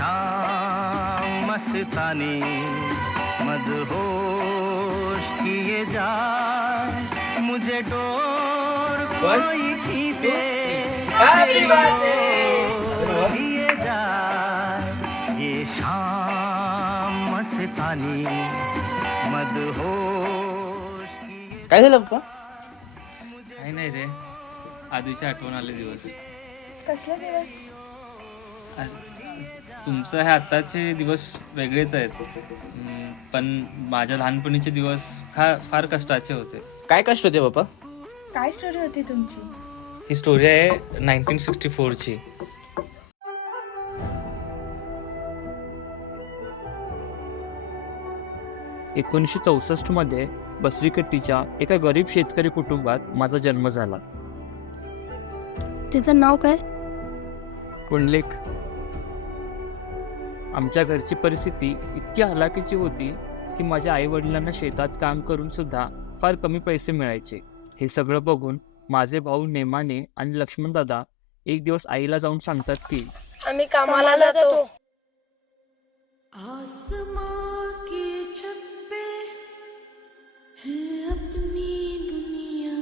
शाम मस्तानी मदहोश किए जाए मुझे डोर कोई खींचे Happy birthday! किए जाए ये शाम मस्तानी मदहोश किए काय झालं पप्पा? काही नाही रे, आधीची आठवण आले दिवस. कसला दिवस? तुमचं हे आताचे दिवस वेगळेच आहेत. पण माझ्या लहानपणीचे दिवस फार कष्टाचे होते. काय कष्ट होते पप्पा? काय स्टोरी होती तुमची? ही स्टोरी आहे 1964ची. मध्ये बसरीकट्टीच्या एका गरीब शेतकरी कुटुंबात माझा जन्म झाला. तिचं नाव काय? पुंडलिक. आमच्या घरची परिस्थिती इतकी हलाखीची होती की माझ्या आई वडिलांना शेतात काम करून सुद्धा फार कमी पैसे मिळायचे. हे सगळं बघून माझे भाऊ नेमाने आणि लक्ष्मण दादा एक दिवस आईला जाऊन सांगतात की आम्ही कामाला जातो. आसमां की छत पे है अपनी दुनिया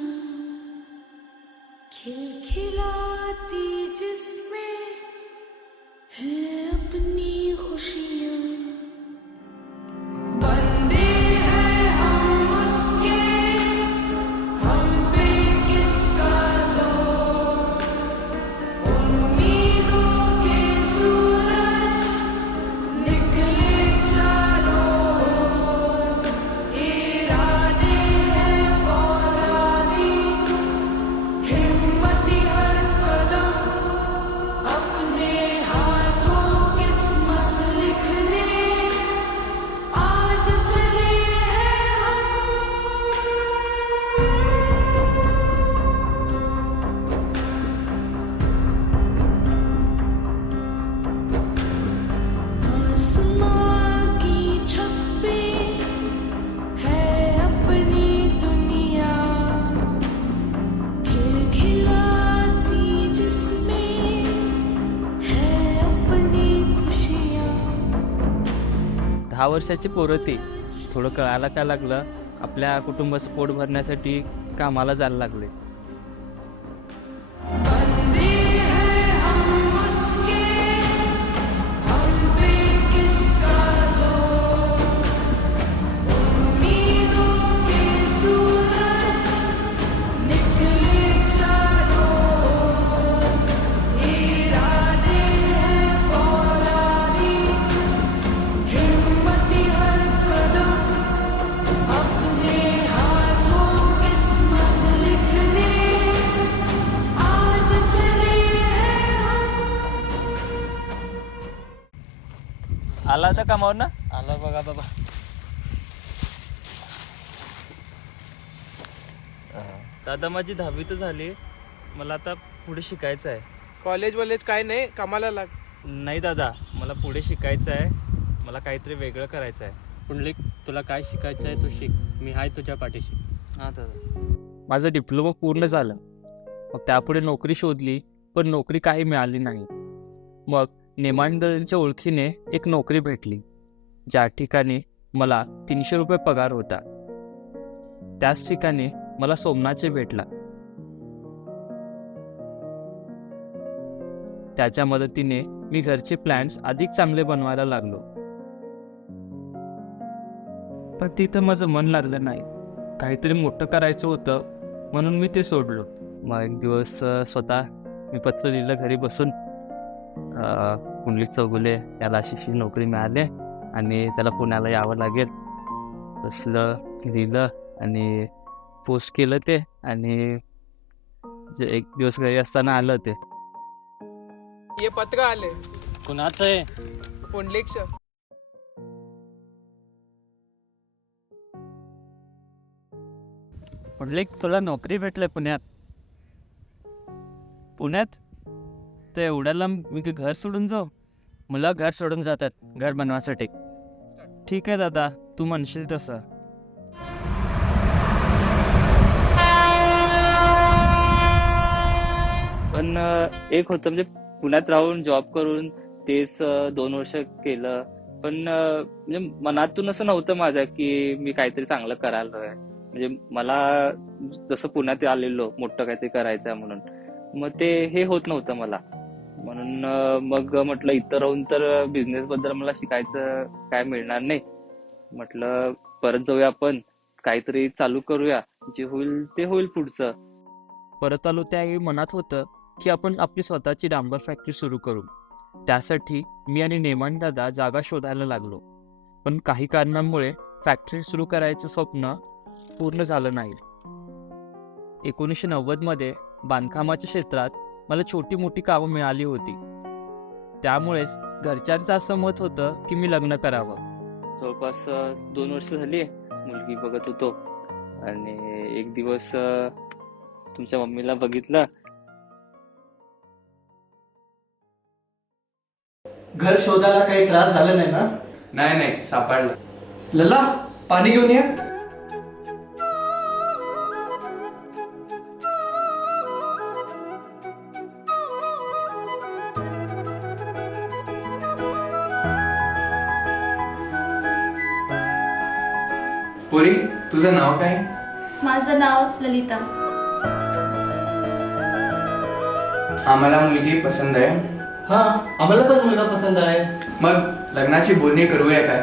खिलखिलाती जिसमें है अपनी खुशियाँ बंदे हैं हम उसके हम पे किसका जोर उम्मीदों के सूरज निकले चारों ओर इरादे हैं फौलादी हिम्मती हर कदम अपने हाथों किस्मत लिखने आज चले हैं हम आसमां की छत पे है अपनी दुनिया खिलखिलाती जिसमें है अपनी खुशियाँ 10 वर्षाची पोरं ती. थोडं कळायला काय लागलं, आपल्या कुटुंबाचं पोट भरण्यासाठी कामाला जायला लागले. बंदे हैं हम उसके हम पे किसका जोर उम्मीदों के सूरज निकले चारों ओर इरादे हैं फौलादी हिम्मती हर कदम अपने हाथों किस्मत लिखने आज चले हैं आला होता कामावर ना? आला बघा बाबा. दादा माझी 10वी तर झाली. मला आता पुढे शिकायचं आहे. कॉलेज काय नाही, कामाला लाग. नाही दादा, मला पुढे शिकायचं आहे. मला काहीतरी वेगळं करायचं आहे. पुंडलिक, तुला काय शिकायचं आहे तू शिक. मी आहे तुझ्या पाठीशी. हां दादा. माझं डिप्लोमा पूर्ण झालं. मग त्यापुढे नोकरी शोधली, पण नोकरी काही मिळाली नाही. मग नेमानदारांच्या ओळखीने एक नोकरी भेटली, ज्या ठिकाणी मला 300 रुपये पगार होता. त्याच ठिकाणी मला सोमनाथचे भेटला. त्याच्या मदतीने मी घरचे प्लॅन्स अधिक चांगले बनवायला लागलो. पण तिथं माझं मन लागलं नाही. काहीतरी मोठं करायचं होतं म्हणून मी ते सोडलो. मग एक दिवस स्वतः मी पत्र लिहिलं घरी बसून, पुंडलिक चौगुले याला अशी नोकरी मिळाली आणि त्याला पुण्याला यावं लागेल. बसलं, लिहिलं आणि पोस्ट केलं ते. आणि जे एक दिवस घरी असताना आलं ते. हे पत्र आले कुणाचं आहे? पुंडलिकचं. पुंडलिक, तुला नोकरी भेटले पुण्यात. पुण्यात? तर एवढ्याला मी घर सोडून जाऊ? मुलं घर सोडून जातात घर बनवासाठी. ठीक आहे दादा, तू म्हणशील तसं. पण एक होतं, म्हणजे पुण्यात राहून जॉब करून तेच 2 वर्ष केलं. पण म्हणजे मनातून असं नव्हतं माझ्या की मी काहीतरी चांगलं करायला हवंय. म्हणजे मला जसं पुण्यात आलेलो मोठं काहीतरी करायचं म्हणून, मग ते हे होत नव्हतं मला. म्हणून मग म्हटलं इथं राहून तर बिझनेस बद्दल मला शिकायचं काय मिळणार नाही. म्हटलं परत जाऊया आपण, काहीतरी चालू करूया, जे होईल ते होईल पुढचं. परत आलो त्यावेळी मनात होतं की आपण आपली स्वतःची डांबर फॅक्टरी सुरू करू. त्यासाठी मी आणि नेमान दादा जागा शोधायला लागलो. पण काही कारणांमुळे फॅक्टरी सुरू करायचं स्वप्न पूर्ण झालं नाही. 1990 मध्ये बांधकामाच्या क्षेत्रात मला छोटी मोठी कामं मिळाली होती. त्यामुळेच घरच्यांचं असं मत होतं की मी लग्न करावं. जवळपास 2 वर्ष झाली मुलगी बघत होतो आणि एक दिवस तुमच्या मम्मीला बघितलं. घर शोधायला काही त्रास झाला नाही ना? नाही सापडलं. लला, पाणी घेऊन ये. पुरी, तुझं नाव काय? माझं नाव ललिता. आम्हाला मुलगी पसंत आहे. हा, आम्हाला पण मुलगा पसंत आहे. मग लग्नाची बोलणी करूया काय?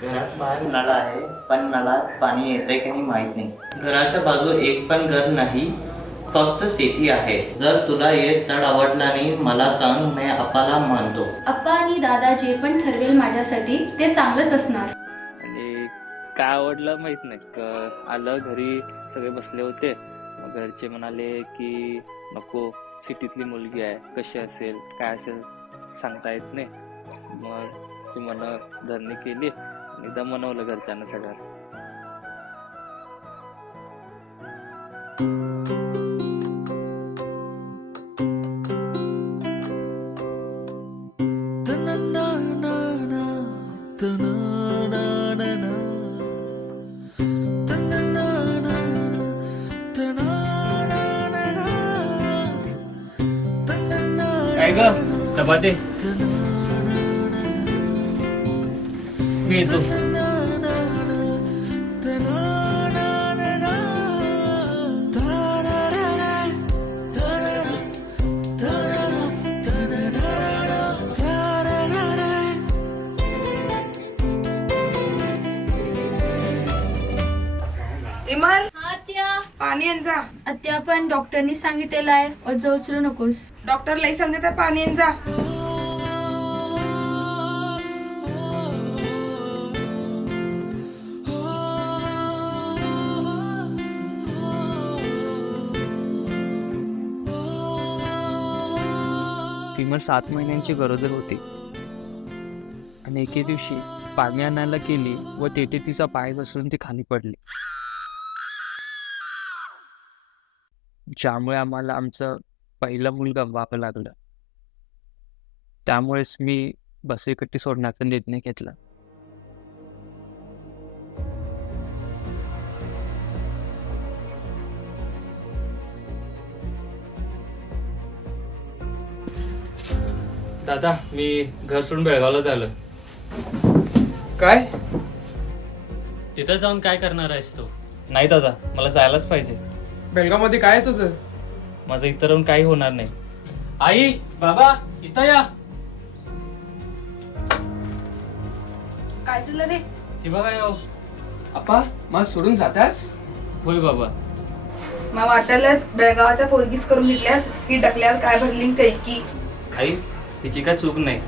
घरात बाहेर नळा आहे, पण नळात पाणी येतंय की नाही माहित नाही. घराच्या बाजू एक पण घर नाही, फक्त शेती आहे. जर तुला हे स्थळ आवडलं नाही मला सांग, मी अप्पाला मानतो. अप्पा आणि दादा जे पण ठरवेल माझ्यासाठी ते चांगलंच असणार. आणि काय आवडलं माहित नाही. आलं घरी, सगळे बसले होते. मग घरचे म्हणाले की नको, सिटीतली मुलगी आहे, कशी असेल काय असेल सांगता येत नाही. मग ती धरणी केली आणि एकदा मनवलं घरच्यांना सगळं. काय ग चपाती? मी येतो. इमल, हा आत्या. पाणी आण जा. आत्या पण डॉक्टरनी सांगितलेलं आहे ओझं उचलू नकोस. डॉक्टर लई सांगते तर पाणी आण जा. विमल 7 महिन्यांची गरोदर होती आणि एके दिवशी पाणी आणायला गेली व तेथे तिचा पाय घसरून ती खाली पडली. ज्यामुळे आम्हाला आमचं पहिलं मूल गमवावं लागलं. त्यामुळेच मी बसेकट्टी सोडण्याचा निर्णय घेतला. दादा, मी घर सोडून बेळगावला झालो. काय? तिथं जाऊन काय करणार आहेस तू? नाही दादा, मला जायलाच पाहिजे. बेळगाव मध्ये कायच होतं? माझं इतर राहून काही होणार नाही. आई, बाबा, इथं या. काय झालं रे? हे बघा यो. अप्पा, मला सोडून जातास? होय बाबा. मला वाटायलाच बेळगावाच्या पोरगीस करून घेतल्यास की डकल्यास काय भरली काही की. आई, हिची काय चूक नाही.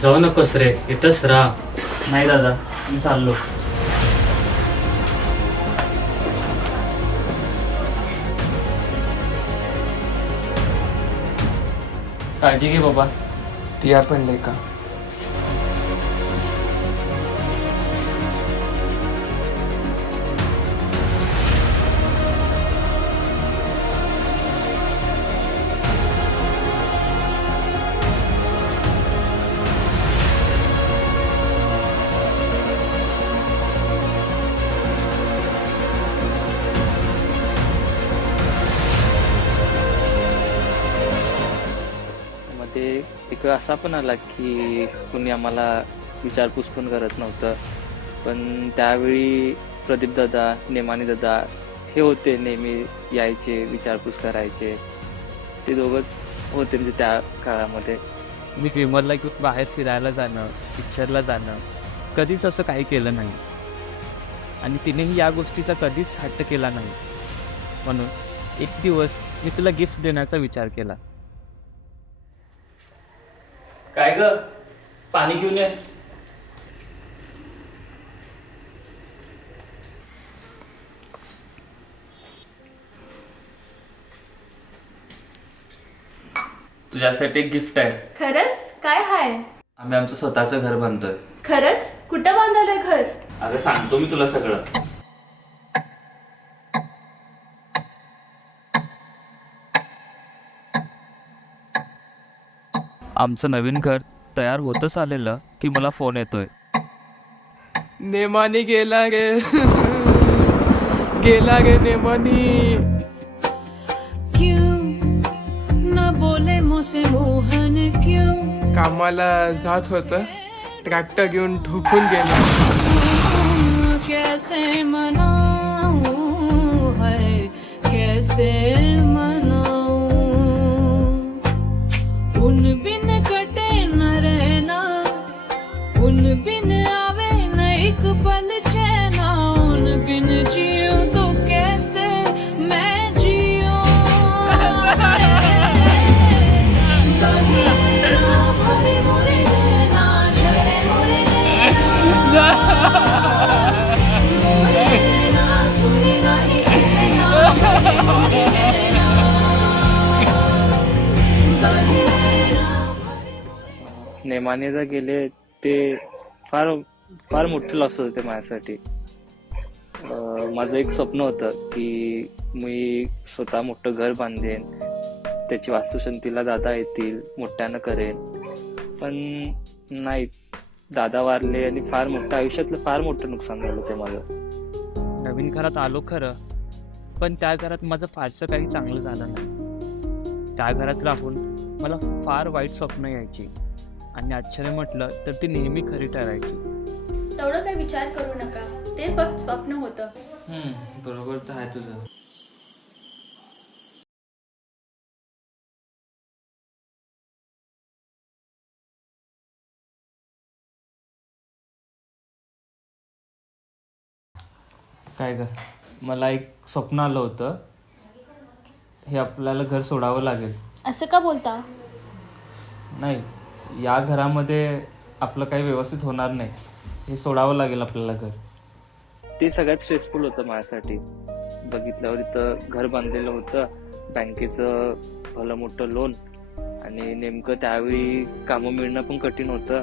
जाऊ नकोस रे, इथंच राहा. नाही दादा, मी चाललो. काळजी घे बाबा. ती आपण लेका. एक असा पण आला की कुणी आम्हाला विचारपूस पण करत नव्हतं. पण त्यावेळी प्रदीप दादा, नेमाने दादा हे होते, नेहमी यायचे, विचारपूस करायचे. ते दोघंच होते म्हणजे त्या काळामध्ये. मी विमलला घेऊन बाहेर फिरायला जाणं, पिक्चरला जाणं कधीच असं काही केलं नाही. आणि तिनेही या गोष्टीचा कधीच हट्ट केला नाही. म्हणून एक दिवस मी तुला गिफ्ट देण्याचा विचार केला. काय ग, पाणी घेऊन ये. तुझ्यासाठी एक गिफ्ट आहे. खरंच? काय हाय? आम्ही आमचं स्वतःचं घर बांधतोय. खरंच? कुठं बांधलंय घर? अगं सांगतो मी तुला सगळं. आमचं नवीन घर तयार होतच आलेलं की मला फोन येतोय. नेमानी गेला गे गेला गे नेमानी. कामाला जात होत, ट्रॅक्टर घेऊन ठोकून गेला. कैसे मनाऊं है, कैसे मनाऊं, उन बिन कटे न रहना, उन बिन आवे न एक पल चैना, उन बिन जियो तो कैसे मैं जियो. भरे मोरे नैना, झरे मोरे नैना, मोरे नैना सुने नहीं कहना, भरे मोरे नैना, भरे नैना, भरे मोरे. नेमानेला गेले ते फार फार मोठं लॉस होतं ते माझ्यासाठी. माझं एक स्वप्न होतं की मी स्वतः मोठं घर बांधेन, त्याची वास्तुशांतीला दादा येतील, मोठ्यानं करेन. पण नाही, दादा वारले आणि फार मोठं आयुष्यातलं फार मोठं नुकसान झालं ते माझं. नवीन घरात आलो खरं, पण त्या घरात माझं फारसं काही चांगलं झालं नाही. त्या घरात राहून मला फार वाईट स्वप्न यायची आणि आश्चर्य म्हटलं तर ती नेहमी खरी ठरायची. तेवढं काही विचार करू नका, ते फक्त स्वप्न होतं. बरोबर तर आहे तुझं. काय ग, मला एक स्वप्न आलं होतं, हे आपल्याला घर सोडावं लागेल. असं का बोलता? नाही, या घरामध्ये आपलं काही व्यवस्थित होणार नाही, हे सोडावं लागेल आपल्याला घर. ते सगळ्यात स्ट्रेसफुल होतं माझ्यासाठी. बघितल्यावर इथं घर बांधलेलं होतं, बँकेचं भलं मोठं लोन, आणि नेमकं त्यावेळी कामं मिळणं पण कठीण होतं.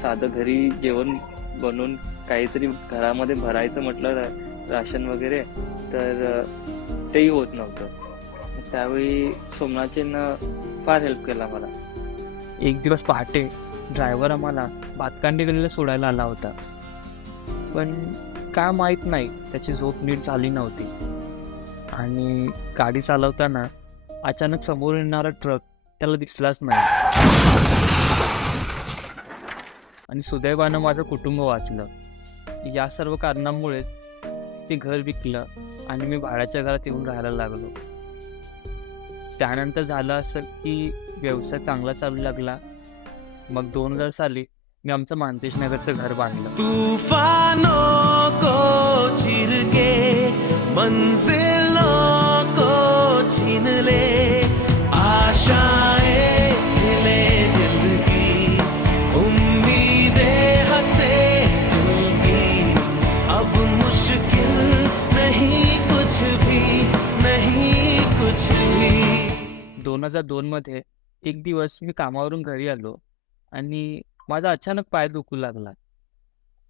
साधं घरी जेवण बनवून काहीतरी घरामध्ये भरायचं म्हटलं, राशन वगैरे, तर तेही होत नव्हतं. त्यावेळी सोमनाथजीनं फार हेल्प केला मला. एक दिवस पहाटे ड्रायव्हर आम्हाला भातकांडी गलीला सोडायला आला होता, पण काय माहीत नाही त्याची झोप नीट झाली नव्हती. आणि गाडी चालवताना अचानक समोर येणारा ट्रक त्याला दिसलाच नाही. आणि सुदैवानं माझं कुटुंब वाचलं. या सर्व कारणांमुळेच ते घर विकलं आणि मी भाड्याच्या घरात येऊन राहायला लागलो. त्यानंतर झालं असं की व्यवसाय चांगला चालू लागला. मग 2000 साली मी आमचं मानतेश नगरचं घर बांधलं. तूफानों को चीर के मंजिलों को छीन ले, आशाएं हिले दिल की, उम्मीदें हंसे दिल की, अब मुश्किल नहीं कुछ भी, नहीं कुछ भी. 2002 मध्ये एक दिवस मी कामावरून घरी आलो आणि माझा अचानक पाय दुखू लागला.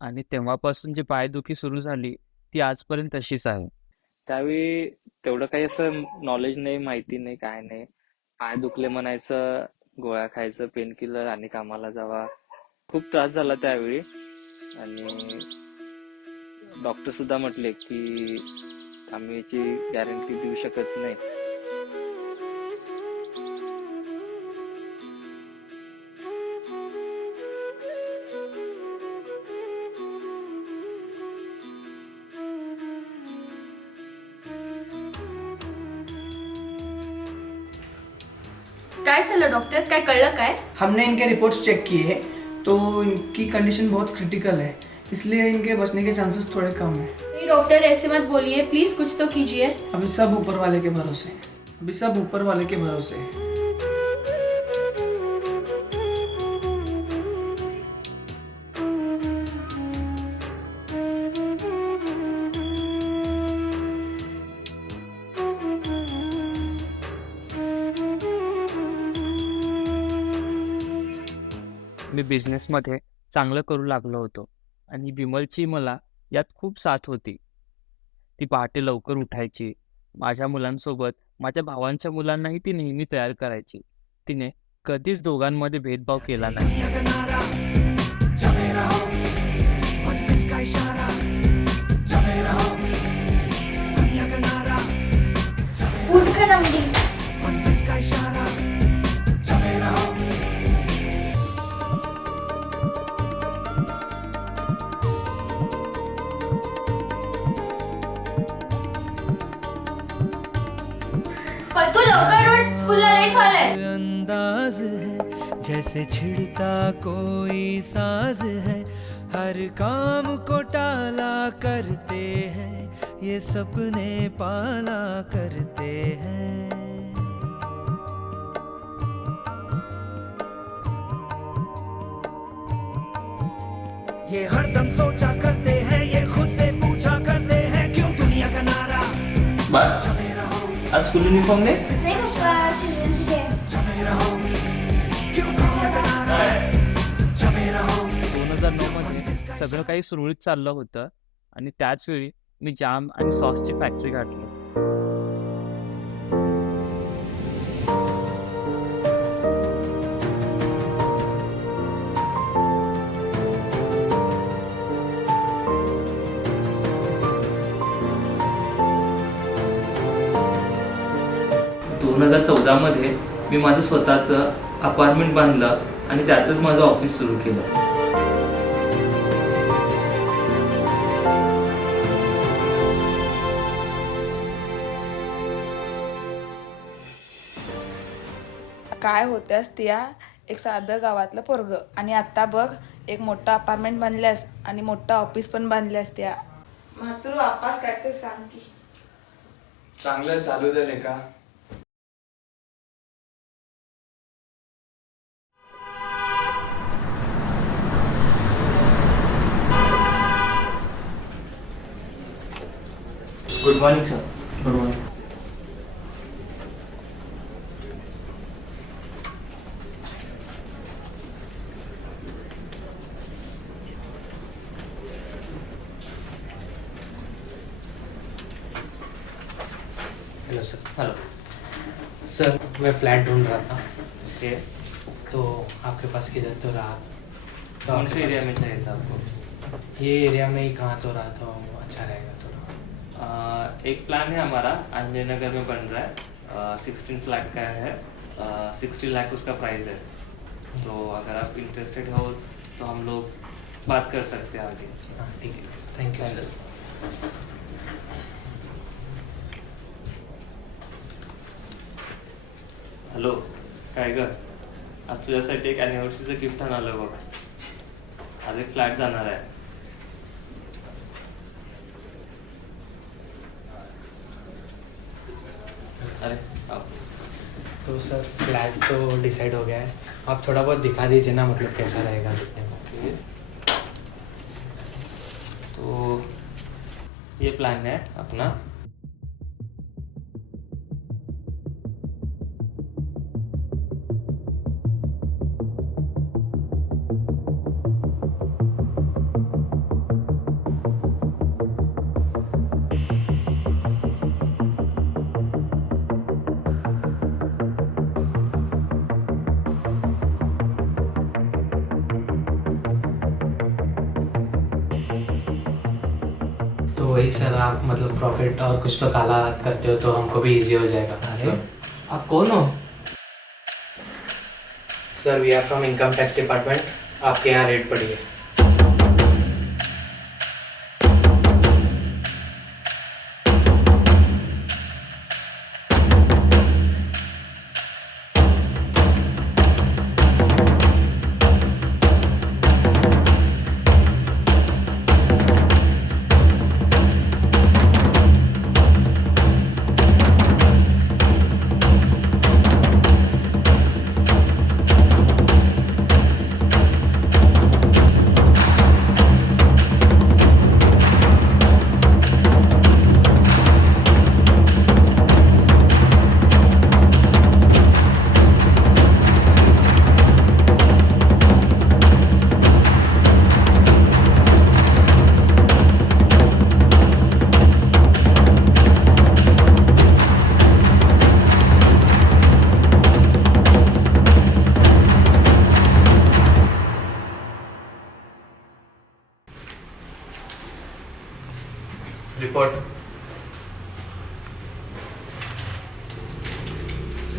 आणि तेव्हापासून जी पायदुखी सुरू झाली ती आजपर्यंत तशीच आहे. त्यावेळी तेवढं काही असं नॉलेज नाही, माहिती नाही, काय नाही. पाय दुखले म्हणायचं, गोळ्या खायचं, पेन किलर, आणि कामाला जावा. खूप त्रास झाला त्यावेळी. आणि डॉक्टर सुद्धा म्हटले की आम्ही याची गॅरंटी देऊ शकत नाही. काय झालं डॉक्टर, काय कळलं काय? हमने इनके रिपोर्ट्स चेक किए तो इनकी कंडीशन बहुत क्रिटिकल है, इसलिए इनके बचने के चांसेस थोड़े कम हैं। नहीं डॉक्टर, ऐसे मत बोलिए, प्लीज कुछ तो कीजिए। अभी सब ऊपर वाले के भरोसे हैं, अभी सब ऊपर वाले के भरोसे हैं। मी बिझनेसमध्ये चांगलं करू लागलो होतो आणि विमलची मला यात खूप साथ होती. ती पहाटे लवकर उठायची. माझ्या मुलांसोबत माझ्या भावांच्या मुलांनाही ती नेहमी तयार करायची. तिने कधीच दोघांमध्ये भेदभाव केला नाही. तू लवकर उठ, स्कूलला लेट व्हायलंय. अंदाज है जैसे छिड़ता कोई साज है, हर काम को टाला करते हैं, ये सपने पाला करते हैं. ये हरदम सोचा करते हैं, ये खुद से पूछा करते हैं, क्यों दुनिया का नारा आज स्कूल युनिफॉर्म नाही. 2009 मध्ये सगळं काही सुरळीत चाललं होतं आणि त्याच वेळी मी जाम आणि सॉसची फॅक्टरी घातली. मध्ये मी माझं स्वतःचं अपार्टमेंट बांधलं आणि त्यातच माझं ऑफिस सुरू केलं. काय होत्यास त्या एक साधं गावातलं पोरग आणि आता बघ एक मोठा अपार्टमेंट बांधल्यास आणि मोठा ऑफिस पण बांधल्यास त्या. मात्र आपास काय काय सांग की. चांगलं चालू दे का. Good morning sir. Good morning. Hello sir. Hello sir मैं फ्लैट ढूंढ रहा था, ओके. तो आपके पास किधर तो रहा तो कौन से एरिया में चाहिए था आपको? ये एरिया में ही कहाँ तो रहा तो अच्छा रहेगा थोड़ा. एक प्लान है हमारा अंजय नगर में बन रहा है. 16 फ्लैट का है. 60 लाख उसका प्राइस है. तो अगर आप इंटरेस्टेड हो तो हम लोग बात कर सकते हैं आगे. हाँ ठीक है, थैंक यू सर. हॅलो, काय ग, आज तुझ्यासाठी एक ॲनिव्हर्सरीचं गिफ्ट आणलं बघ. आज एक फ्लॅट जाणार आहे. अरे आओ. तो सर फ्लैट तो डिसाइड हो गया है, आप थोड़ा बहुत दिखा दीजिए ना, मतलब कैसा रहेगा दिखने में. ओके. तो ये प्लान है अपना. तो वही सर, आप मतलब प्रॉफिट और कुछ तो काला करते हो तो हमको भी इजी हो जाएगा. अरे आप कौन हो? Sir we are from income tax department. आपके यहाँ रेट पड़ी है.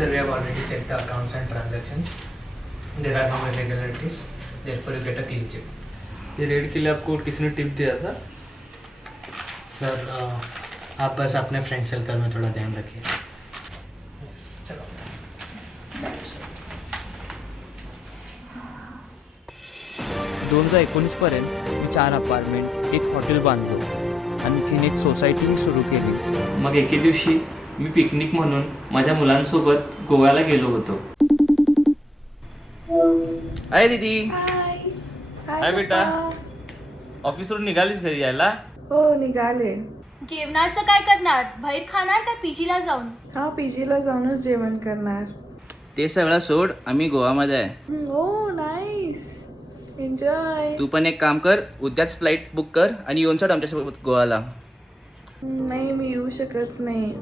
Sir, we have already checked the accounts and transactions. There are no irregularities. Therefore, you get a clean check. ये रेड के लिए आपको किसी ने टिप दिया था? सर आप बस अपने फ्रेंड सर्कल में थोड़ा ध्यान रखिए. चलो. 2019 पर्यंत मी 4 अपार्टमेंट, एक हॉटेल बांधलो, आणखीन एक सोसायटी सुरू केली. मग एके दिवशी मी पिकनिक म्हणून माझ्या मुलांसोबत गोव्याला गेलो होतो. हाय दीदी. हाय बेटा, ऑफिसवरून निघालीस घरी यायला? हो निघाले. जेवणाचं काय करणार? बाहेर खाणार का पीजीला जाऊन? हा पीजीला जाऊनच जेवण करणार. ते सगळं सोड, आम्ही गोवामध्ये आहे. हो नाईस, एन्जॉय. तू पण एक काम कर, उद्याच फ्लाईट बुक कर आणि येऊन चढ आमच्यासोबत गोवाला. नाही मी येऊ शकत नाही,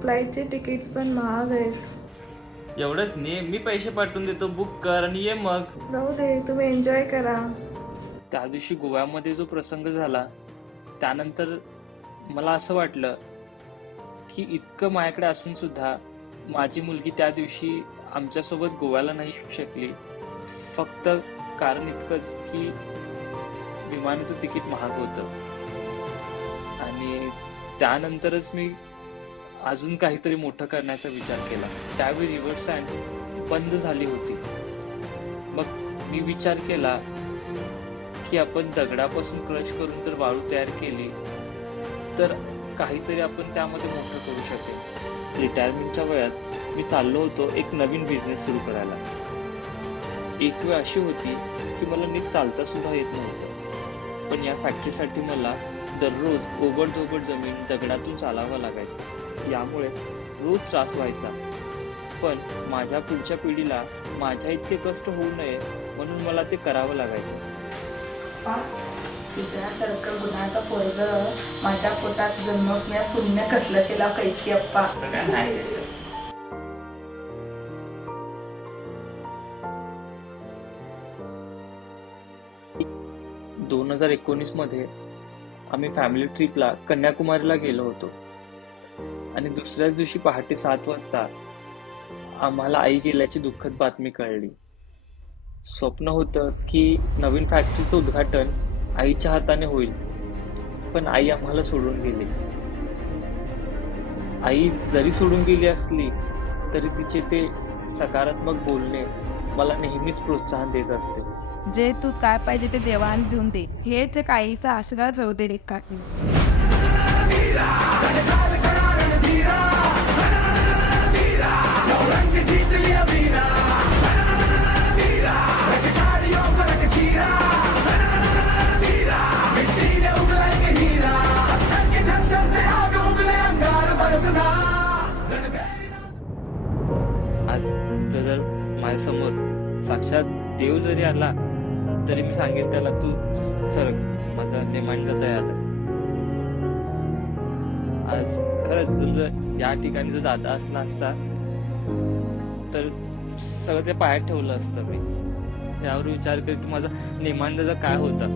फ्लाईटचे तिकीट्स पण महाग आहेत. एवढंच नाही, मी पैसे पाठवून देतो, बुक कर आणि ये मग. राहू दे, तुम्ही एन्जॉय करा. त्या दिवशी गोव्यामध्ये जो प्रसंग झाला त्यानंतर मला असं वाटलं की इतकं माझ्याकडे असून सुद्धा माझी मुलगी त्या दिवशी आमच्यासोबत गोव्याला नाही येऊ शकली, फक्त कारण इतकंच की विमानाचं तिकीट महाग होतं. आणि त्यानंतरच मी अजून काहीतरी मोठं करण्याचा विचार केला. त्यावेळी रिव्हर सँड बंद झाली होती. मग मी विचार केला की आपण दगडापासून क्रश करून जर वाळू तयार केली तर काहीतरी आपण त्यामध्ये मोठं करू शकेल. रिटायरमेंटच्या वयात मी चाललो होतो एक नवीन बिझनेस सुरू करायला. एक वेळ अशी होती की मला नीट चालता सुद्धा येत नव्हतं, पण या फॅक्टरीसाठी मला दररोज ओबडधोबड जमीन दगडातून चालावं लागायचं. यामुळे रोज त्रास व्हायचा, पण माझ्या पुढच्या पिढीला माझ्या इतके कष्ट होऊ नये म्हणून मला ते करावं लागायचं. तुझ्यासारखं गुणाचा पोरग माझ्या पोटात जन्मसण्या पुण्य कसलं केला कैकी अप्पा. असं काय नाही. 2019 मध्ये आम्ही फॅमिली ट्रिपला कन्याकुमारीला गेलो होतो आणि दुसऱ्याच दिवशी पहाटे 7 वाजता आम्हाला आई गेल्याची दुःखद बातमी कळली. स्वप्न होतं की नवीन फॅक्टरीचं उद्घाटन आईच्या हाताने होईल, पण आई आम्हाला सोडून गेली. आई जरी सोडून गेली असली तरी तिचे ते सकारात्मक बोलणे मला नेहमीच प्रोत्साहन देत असते. जे तू काय पाहिजे ते देवाण देऊन दे, हेच काहीचा आशीर्वाद राहू दे रे काकी. आज जर माझ्यासमोर साक्षात देव जरी आला तरी मी सांगेन त्याला, तू सर माझा नेमांड तयार आहे. आज खरंच जर या ठिकाणी जर दादा असला असता तर सगळं ते पायात ठेवलं असतं. मी त्यावर विचार करते माझा नेमांडाचा काय होता.